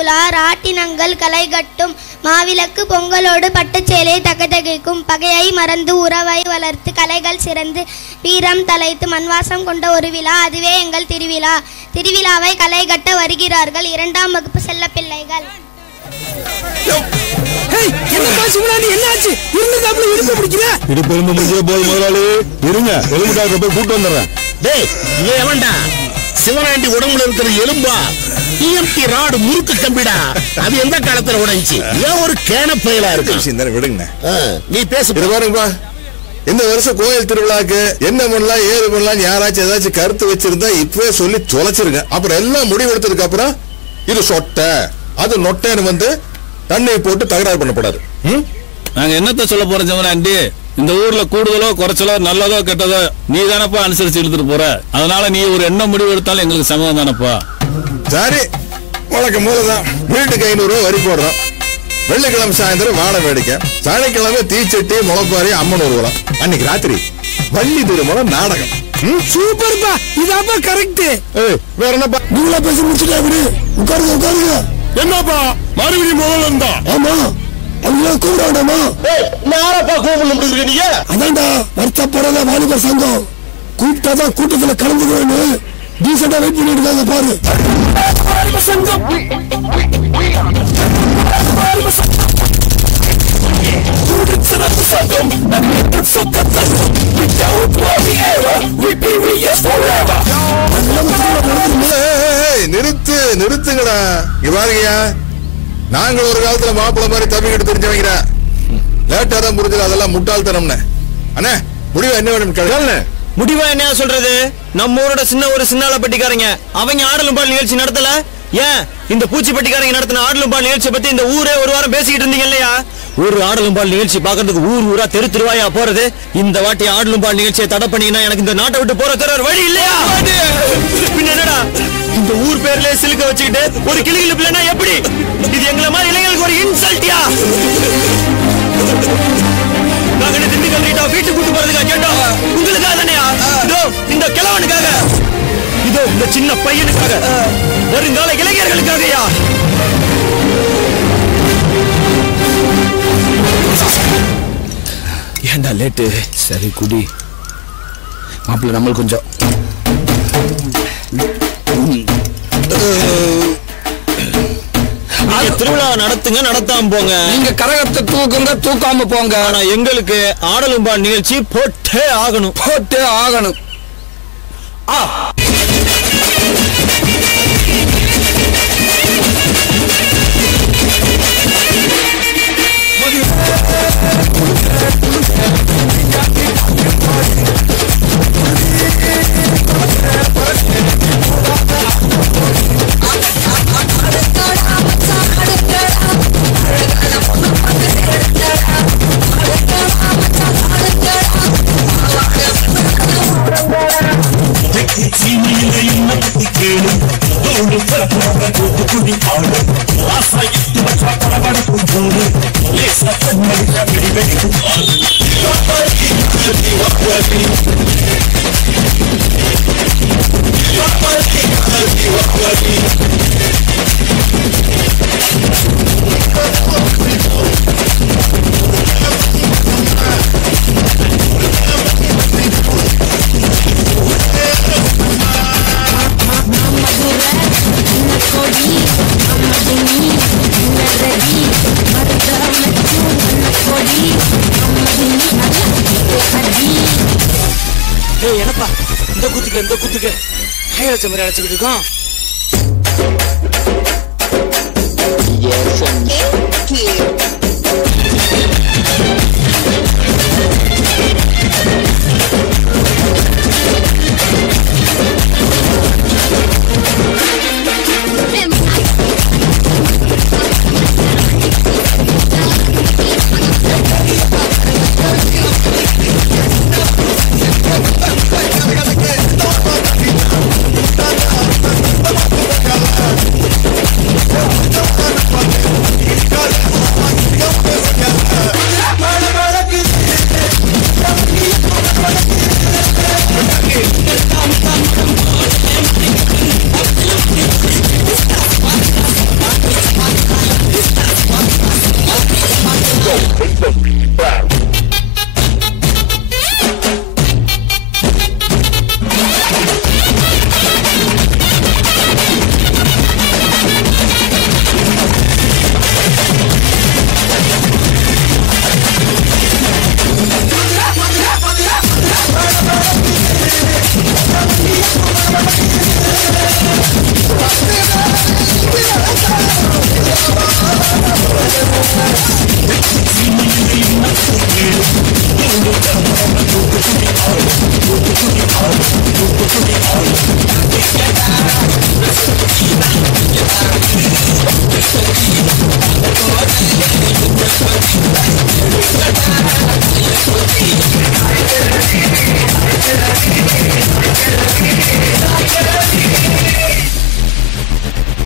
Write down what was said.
உலா ராட்டினங்கள் களை கட்டும் மாவிளக்கு பொங்கலோடு பட்டுச்சேலை தகதகைக்கும் பகையை மறந்து உறவை வளர்த்து கலைகள் சிறந்து வீரம் தலைத்து மண்வாசம் கொண்ட ஒரு விழா, அதுவே எங்கள் திருவிழா. திருவிழாவை களை கட்ட வருகிறார்கள் 2ஆம் வகுப்பு செல்ல பிள்ளைகள். சிவனாண்டி உடம்புல இருக்கிற எலும்பா டிஎம்டி ராடு முறுக்கு கம்பிடா, அது எந்த காலத்துல உடைஞ்சி ஏன் ஒரு கேன பயலா இருக்கு? விடுங்க, நீ பேசு. பாருங்கப்பா, இந்த வருஷம் கோயில் திருவிழாக்கு என்ன பண்ணலாம் ஏது பண்ணலாம் யாராச்சும் ஏதாச்சும் கருத்து வச்சிருந்தா இப்பவே சொல்லி தொலைச்சிருங்க. அப்புறம் எல்லாம் முடிவெடுத்ததுக்கு அப்புறம் இது சொட்டை அது நொட்டைன்னு வந்து தண்ணி போட்டு தகராறு பண்ணக்கூடாது. நாங்க என்னத்த சொல்ல போறோம் சிவனாண்டி? இந்த ஊர்ல கூடுதலோ குறைச்சலோ நல்லதோ கெட்டதோ நீ தானப்பா அனுசரிச்சு இழுத்துட்டு போற. அதனால நீ ஒரு என்ன முடிவு எடுத்தாலும் எங்களுக்கு சமம் தானப்பா. சரி, வழக்கம் போலதான் வீட்டுக்கு 500 ரூபாய் வரி போடுறோம். வெள்ளிக்கிழமை சாயந்தரம் வாழை வேடிக்கை, சனிக்கிழமை தீச்சட்டி முளைப்பாரி அம்மன் ஊர்வலம், அன்னைக்கு ராத்திரி வள்ளி திருமணம் நாடகம். சூப்பர்ப்பா, இதாப்பா கரெக்ட். வேற என்னப்பா நீங்களா பேசி முடிச்சுட்டா? உட்காருங்க உட்காருங்க. என்னப்பா மறுபடியும் முதல்ல இருந்தா? ஆமா, அவங்க கூப்பிடாடாமா? யாரப்பா கூப்பிட்டு நீங்க? அதான்டா வருத்தப்படாத வாலிபர் சங்கம் கூப்பிட்டாதான் கூட்டத்துல கலந்துக்குவேன்னு டீசெண்டா வெயிட் பண்ணிட்டு இருக்காங்க பாரு. நிறுத்துங்கடா. இவாருங்கயா, நாங்கள் ஒரு காலத்துல மாப்பிள்ள மாதிரி தப்பிக்கிட்டு தெரிஞ்சவங்க லேட்டா தான் புரிஞ்சது அதெல்லாம் முட்டாள்தனம்னு. அண்ணே முடிவா என்ன வேணும்? முடிவா என்ன சொல்றது? நம்ம ஊரோட ஒரு சின்னால பட்டிக்காரங்க அவங்க ஆடலும் பால் நிகழ்ச்சி நடத்தல. ஏன் இந்த பூச்சி பட்டிக்காரங்க நடத்தின ஆடலும் பால் நிகழ்ச்சியை பத்தி இந்த ஊரே ஒரு வாரம் பேசிக்கிட்டு இருந்தீங்க இல்லையா? ஒரு ஆடலும் பால் நிகழ்ச்சி பாக்குறதுக்கு ஊரா தெரு திருவாயா போறது. இந்த வாட்டி ஆடலும் பால் நிகழ்ச்சியை தடை பண்ணீங்கன்னா எனக்கு இந்த நாட்டை விட்டு போற தர வழி இல்லையா? என்னடா இந்த ஊர் பேர்ல சிலுக்க வச்சுக்கிட்டு ஒரு கிளிகிழு பிள்ளைனா எப்படி? இது எங்களை மாதிரி இளைஞர்களுக்கு ஒரு இன்சல்ட்டியா? நாங்க திண்டுக்கல் ரீட்டா வீட்டுக்கு கூட்டு போறதுக்காக கேட்டோம். உங்களுக்காக தானேயா? இந்த கிழவனுக்காக, இதோ இந்த சின்ன பையனுக்காக, வருங்கால இளைஞர்களுக்காகயா? ஏண்டா லேட்டு? சரி குடி மாப்பிள்ள, நம்மளுக்கு கொஞ்சம் திருவிழா நடத்துங்க, நடத்தாம போங்க. நீங்க கரகத்தை தூக்குங்க, தூக்காம போங்க. ஆனா எங்களுக்கு ஆடலும்பா நிகழ்ச்சி போட்டே ஆகணும், போட்டே ஆகணும். என்னப்பா இந்த குத்துக்கு கையெழுத்த மாதிரி அழைச்சிக்கிட்டு இருக்கோம்.